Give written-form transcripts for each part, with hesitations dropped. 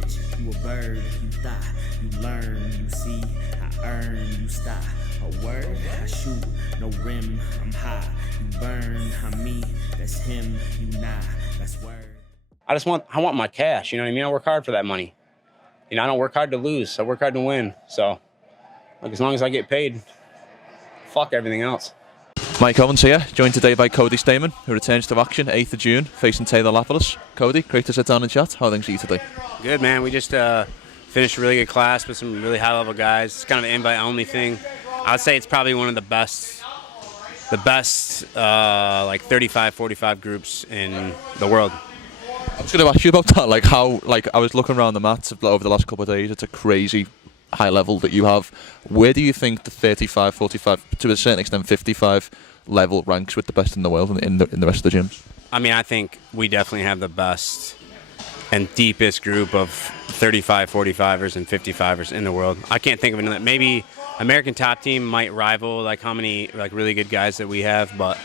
bitch, you a bird, you thought, you learn, you see, I earn, you stop. A word, I shoot, no rim, I'm high, you burn, I'm me, that's him, you not, that's word. I want my cash, you know what I mean? I work hard for that money. You know, I don't work hard to lose, I work hard to win. So, like, as long as I get paid, fuck everything else. Mike Owens here, joined today by Cody Stamann, who returns to action 8th of June, facing Taylor Lapilus. Cody, great to sit down and chat. How are things for you today? Good, man. We just finished a really good class with some really high-level guys. It's kind of an invite-only thing. I would say it's probably one of the best like 35, 45 groups in the world. I was going to ask you about that, like how, like I was looking around the mats over the last couple of days. It's a crazy high level that you have. Where do you think the 35, 45, to a certain extent 55 level ranks with the best in the world in the rest of the gyms? I mean, I think we definitely have the best and deepest group of 35, 45ers and 55ers in the world. I can't think of another. Maybe American Top Team might rival like how many like really good guys that we have, but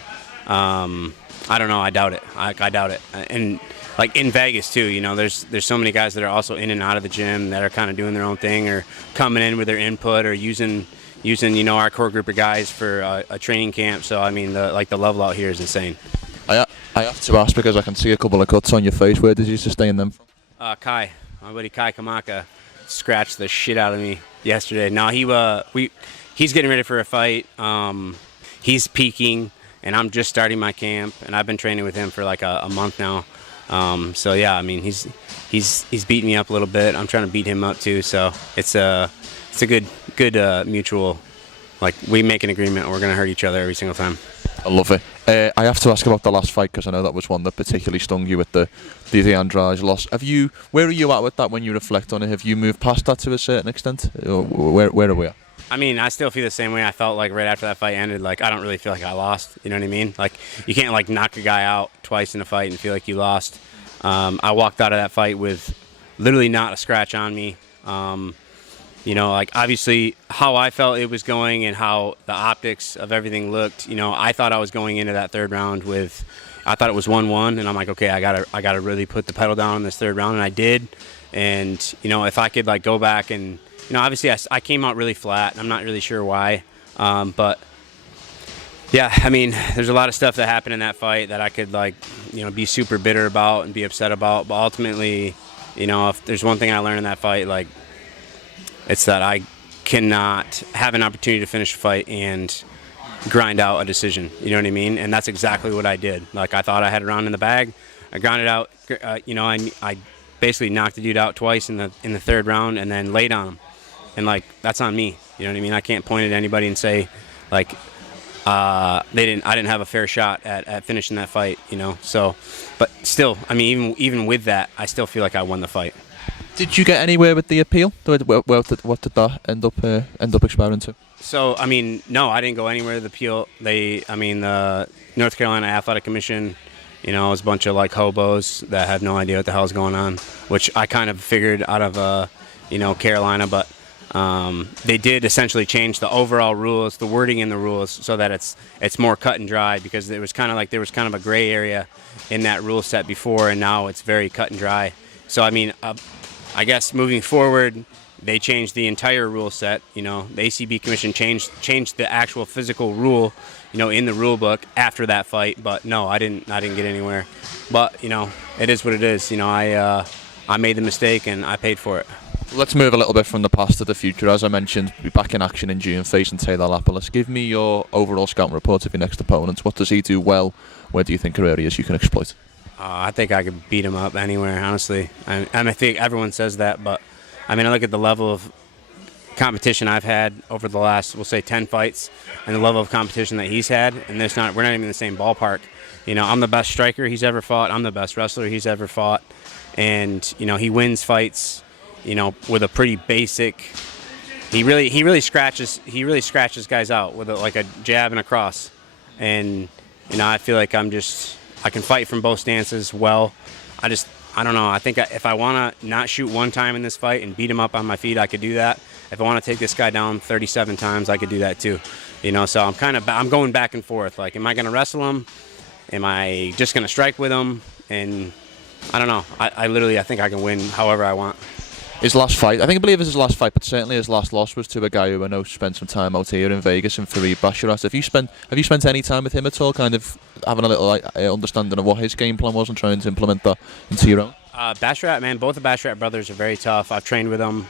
I don't know. I doubt it. I doubt it. And like in Vegas too, you know, there's so many guys that are also in and out of the gym that are kind of doing their own thing or coming in with their input or using you know our core group of guys for a training camp. So I mean, the level out here is insane. I have to ask because I can see a couple of cuts on your face. Where did you sustain them from? Kai, my buddy Kai Kamaka, scratched the shit out of me yesterday. No, he's getting ready for a fight. He's peaking, and I'm just starting my camp, and I've been training with him for like a month now. So yeah, I mean he's beating me up a little bit. I'm trying to beat him up too. So it's a good mutual. Like we make an agreement. We're gonna hurt each other every single time. I love it. I have to ask about the last fight because I know that was one that particularly stung you with the De Andrade loss. Where are you at with that when you reflect on it? Have you moved past that to a certain extent? Or where are we at? I mean, I still feel the same way. I felt like right after that fight ended, like I don't really feel like I lost. You know what I mean? Like you can't like knock a guy out twice in a fight and feel like you lost. I walked out of that fight with literally not a scratch on me. You know, like obviously how I felt it was going and how the optics of everything looked. You know, I thought I was going into that third round I thought it was 1-1, and I'm like, okay, I gotta really put the pedal down in this third round, and I did. And you know, if I could like go back and you know, obviously I came out really flat. I'm not really sure why, but yeah, I mean, there's a lot of stuff that happened in that fight that I could like, you know, be super bitter about and be upset about. But ultimately, you know, if there's one thing I learned in that fight, like, it's that I cannot have an opportunity to finish a fight and grind out a decision. You know what I mean? And that's exactly what I did. Like, I thought I had a round in the bag. I grounded out. You know, I basically knocked the dude out twice in the third round and then laid on him. And like, that's on me. You know what I mean? I can't point at anybody and say, like, I didn't have a fair shot at finishing that fight. You know. So, but still, I mean, even with that, I still feel like I won the fight. Did you get anywhere with the appeal? What did that end up expiring to? So, I mean, no, I didn't go anywhere with the appeal. The North Carolina Athletic Commission, you know, it was a bunch of like hobos that had no idea what the hell was going on, which I kind of figured out of, you know, Carolina, but they did essentially change the overall rules, the wording in the rules, so that it's more cut and dry, because it was kind of like there was kind of a gray area in that rule set before, and now it's very cut and dry. So, I mean, I guess moving forward, they changed the entire rule set. You know, the ACB Commission changed the actual physical rule, you know, in the rule book after that fight. But no, I didn't get anywhere. But you know, it is what it is. You know, I made the mistake and I paid for it. Let's move a little bit from the past to the future. As I mentioned, be back in action in June facing Taylor Lapilus. Give me your overall scouting report of your next opponent. What does he do well? Where do you think are areas you can exploit? I think I could beat him up anywhere, honestly. And I think everyone says that, but I mean, I look at the level of competition I've had over the last, we'll say, 10 fights, and the level of competition that he's had, and we're not even in the same ballpark. You know, I'm the best striker he's ever fought. I'm the best wrestler he's ever fought, and you know, he wins fights, you know, with a pretty basic. He really scratches guys out with like a jab and a cross, and you know, I feel like I can fight from both stances well. I don't know. I think if I want to not shoot one time in this fight and beat him up on my feet, I could do that. If I want to take this guy down 37 times, I could do that too. You know, so I'm going back and forth. Like, am I going to wrestle him? Am I just going to strike with him? And I don't know. I think I can win however I want. His last fight, I believe it was his last fight, but certainly his last loss was to a guy who I know spent some time out here in Vegas, and Farid Basharat. Have you spent any time with him at all, kind of having a little understanding of what his game plan was and trying to implement that into your own? Basharat, man, both the Basharat brothers are very tough. I've trained with them,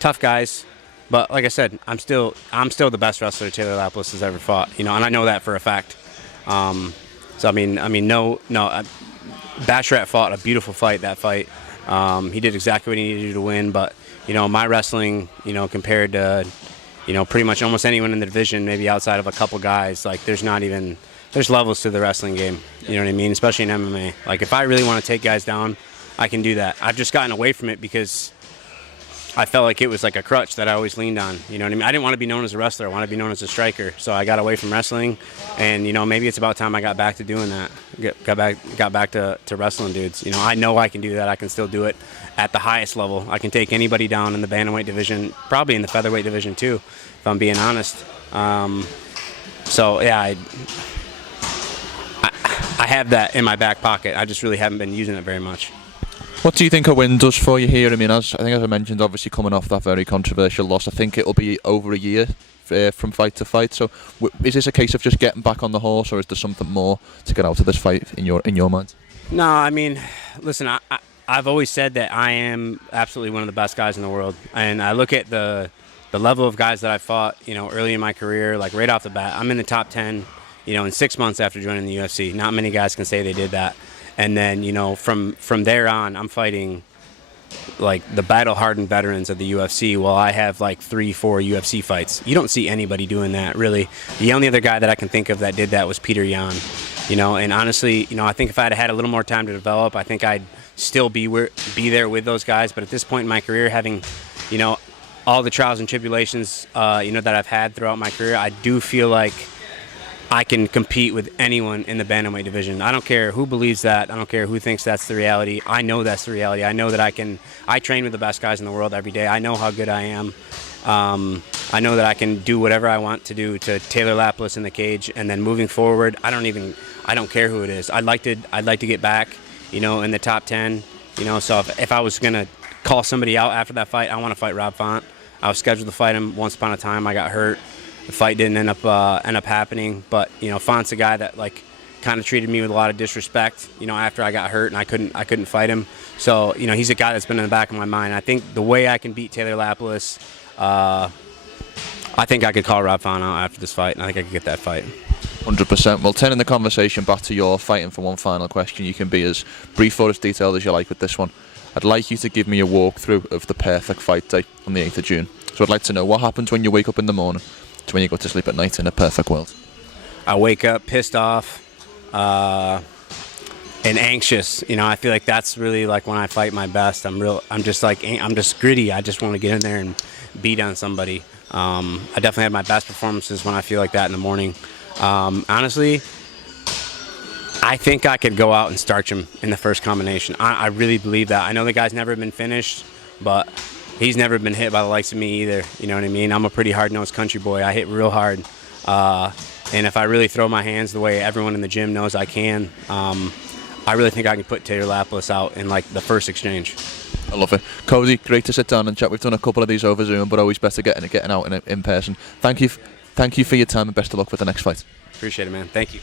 tough guys. But like I said, I'm still the best wrestler Taylor Lapilus has ever fought, and I know that for a fact. So Basharat fought a beautiful fight. That fight, he did exactly what he needed to do to win. But my wrestling, compared to, pretty much almost anyone in the division, maybe outside of a couple guys, like there's levels to the wrestling game. You know what I mean? Especially in MMA. Like if I really want to take guys down, I can do that. I've just gotten away from it because I felt like it was like a crutch that I always leaned on. You know what I mean? I didn't want to be known as a wrestler. I wanted to be known as a striker. So I got away from wrestling, and maybe it's about time I got back to doing that. Got back to wrestling dudes. I know I can do that. I can still do it at the highest level. I can take anybody down in the bantamweight division, probably in the featherweight division too, if I'm being honest. So yeah, I have that in my back pocket. I just really haven't been using it very much. What do you think a win does for you here? I mean, as I mentioned, obviously coming off that very controversial loss, I think it'll be over a year from fight to fight. So, is this a case of just getting back on the horse, or is there something more to get out of this fight in your mind? No, I mean, listen, I've always said that I am absolutely one of the best guys in the world, and I look at the level of guys that I fought, early in my career, like right off the bat, I'm in the top 10, in 6 months after joining the UFC. Not many guys can say they did that. And then, from there on, I'm fighting like the battle-hardened veterans of the UFC. Well, I have like 3-4 UFC fights. You don't see anybody doing that, really. The only other guy that I can think of that did that was Peter Yan. And honestly, I think if I'd had a little more time to develop, I think I'd still be there with those guys. But at this point in my career, having, all the trials and tribulations, that I've had throughout my career, I do feel like I can compete with anyone in the bantamweight division. I don't care who believes that. I don't care who thinks that's the reality. I know that's the reality. I know that I train with the best guys in the world every day. I know how good I am. I know that I can do whatever I want to do to Taylor Lapilus in the cage. And then moving forward, I don't care who it is. I'd like to get back, in the top 10. So if I was gonna call somebody out after that fight, I want to fight Rob Font. I was scheduled to fight him once upon a time. I got hurt. The fight didn't end up happening, but Font's a guy that kind of treated me with a lot of disrespect. After I got hurt and I couldn't fight him. So he's a guy that's been in the back of my mind. I think the way I can beat Taylor Lapilus, I think I could call Rob Font out after this fight, and I think I could get that fight. 100%. Well, turning the conversation back to your fighting for one final question, you can be as brief or as detailed as you like with this one. I'd like you to give me a walkthrough of the perfect fight day on the 8th of June. So I'd like to know what happens when you wake up in the morning to when you go to sleep at night in a perfect world. I wake up pissed off and anxious. I feel like that's really like when I fight my best. I'm just gritty. I just want to get in there and beat on somebody. I definitely have my best performances when I feel like that in the morning. Honestly, I think I could go out and starch him in the first combination. I really believe that. I know the guy's never been finished, but he's never been hit by the likes of me either. You know what I mean? I'm a pretty hard-nosed country boy. I hit real hard. And if I really throw my hands the way everyone in the gym knows I can, I really think I can put Taylor Lapilus out in the first exchange. I love it. Cody, great to sit down and chat. We've done a couple of these over Zoom, but always better getting out in person. Thank you for your time, and best of luck with the next fight. Appreciate it, man. Thank you.